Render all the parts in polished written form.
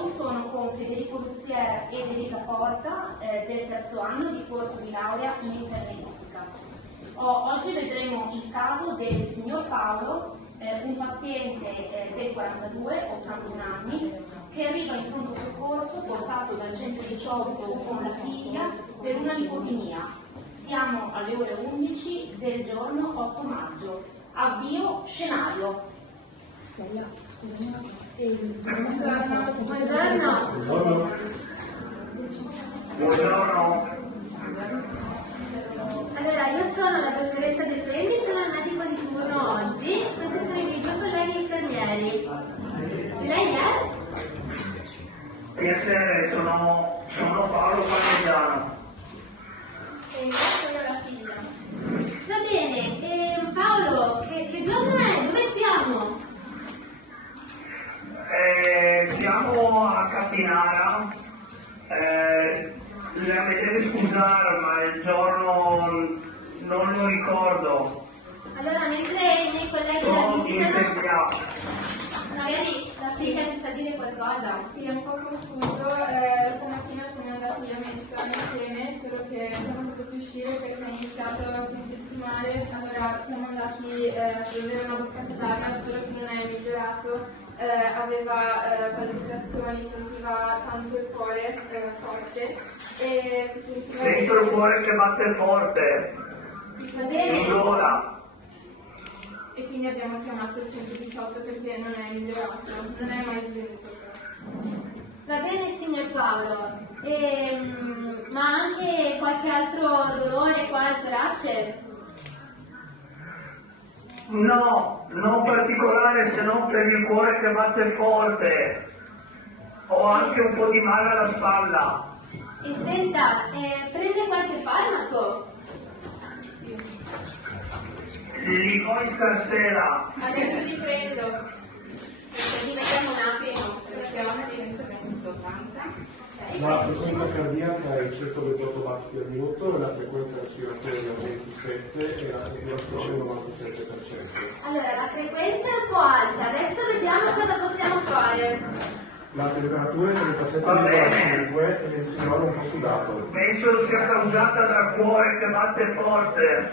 oggi sono con Federico Luziera ed Elisa Porta del terzo anno di corso di laurea in infermieristica. Oggi vedremo il caso del signor Paolo, un paziente del 42, 81 anni, che arriva in pronto soccorso portato dal 118 con la figlia per una lipotimia. Siamo alle ore 11 del giorno 8 maggio. Avvio scenario. Stella, scusami. Buongiorno. Buongiorno. Allora, io sono la dottoressa De Prendi, sono il medico di turno oggi. Questi sono i miei due colleghi infermieri. Lei è? Piacere, sono Paolo Parmigiano. E io sono la figlia. Va bene, Paolo, che giorno è? Dove siamo? Siamo a Capinara. La deve scusare, ma il giorno non lo ricordo. Allora, mentre i miei colleghi la Sono visitano, insegnato. magari la figlia ci sa dire qualcosa. Sì, è un po' confuso. Stamattina siamo andati a messa insieme, solo che siamo dovuti uscire perché ha iniziato a sentirsi male. Allora siamo andati a prendere una boccata d'aria, solo che non è migliorato. Aveva palpitazioni, sentiva tanto il cuore forte e si sentiva... Sento il cuore che batte forte. Va bene? Allora, E quindi abbiamo chiamato il 118 perché non è migliorato, non è mai svenuto. Va bene, signor Paolo. Ma anche qualche altro dolore qua al torace? no, non particolare se non per il cuore che batte forte. Ho anche un po' di male alla spalla. E senta, prende qualche farmaco? Li poi stasera. Adesso ti prendo. Ti vediamo un attimo. Siamo a 180. La frequenza cardiaca è 128 battiti al minuto, la frequenza respiratoria 27 e la saturazione 97%. Allora, la frequenza è un po' alta. Adesso vediamo cosa possiamo fare. La temperatura è 37,5 e il signore un po' sudato. Penso sia causata dal cuore che batte forte.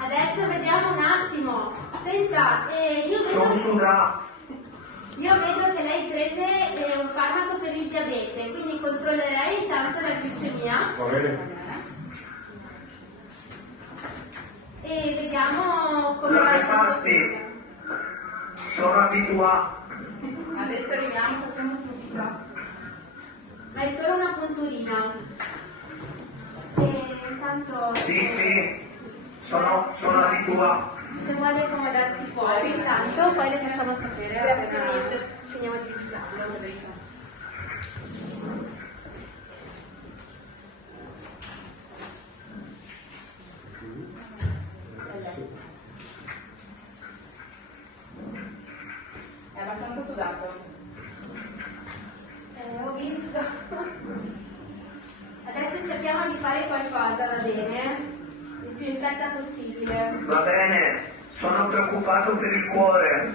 Adesso vediamo un attimo. Senta, Sono sudato. io vedo che lei prende un farmaco per il diabete, quindi controllerei intanto la glicemia Va bene? e vediamo come La va il infatti sono abituato. Adesso arriviamo, facciamo subito. Ma è solo una punturina. E intanto Sì, sono abituato. se vuole accomodarsi fuori, intanto poi le facciamo sapere. Grazie appena mille. finiamo di visitarlo. È abbastanza sudato. Ho visto. Adesso cerchiamo di fare qualcosa, va bene? Il più in fretta possibile. Va bene, sono preoccupato per il cuore.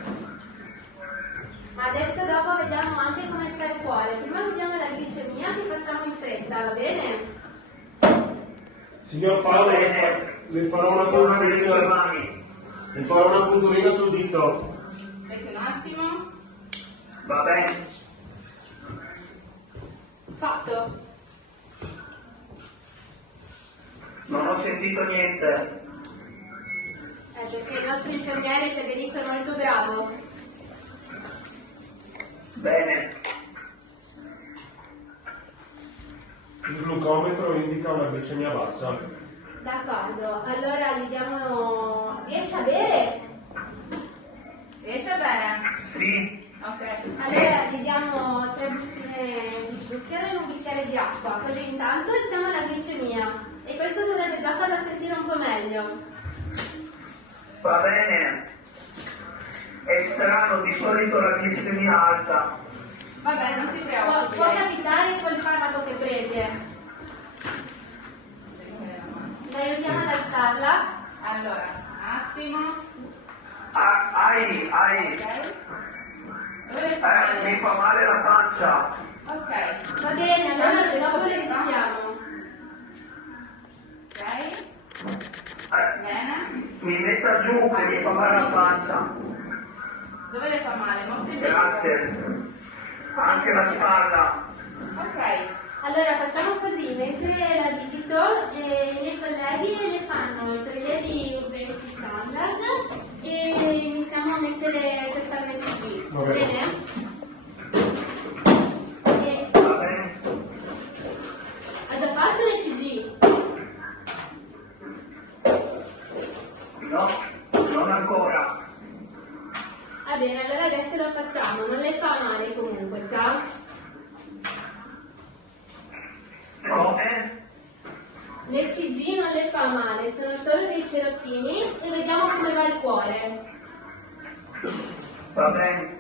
Ma adesso dopo vediamo anche come sta il cuore. Prima vediamo la glicemia che facciamo in fretta, va bene? Signor Va Paolo, bene, le farò una sono nelle tue punturina. mani. Le farò una punturina sul dito. Aspetta un attimo. Va bene, Fatto. non ho sentito niente. Perché il nostro infermiere Federico è molto bravo. Bene, Il glucometro indica una glicemia bassa. D'accordo, allora gli diamo... Riesce a bere? Riesci a bere? sì, Ok. Allora gli diamo 3 bustine di zucchero e un bicchiere di acqua, così intanto alziamo la glicemia e questo dovrebbe già farla sentire un po' meglio. va bene. È strano, di solito la glicemia alta. Vabbè, non si preoccupi. Può capitare col farmaco che prende. La aiutiamo ad alzarla. Allora, un attimo. Ai, Ok. Dove le Mi fa male la pancia. Ok. Va bene, allora dopo le visitiamo. Ok. Bene. Mi metta giù che mi fa male la pancia. Dove le fa male? Mostri il dito. Grazie. Anche la spalla. Ok. Allora facciamo così, mentre la visito, i miei colleghi le fanno i prelievi urgenti standard e iniziamo a mettere per fare un ECG. Va Va bene. bene? E Va bene? ha già fatto l'ECG? No, non ancora. Va bene, allora adesso lo facciamo, non le fa male comunque, sa? Come? L'ECG non le fa male, sono solo dei cerottini e vediamo come va il cuore. Va bene.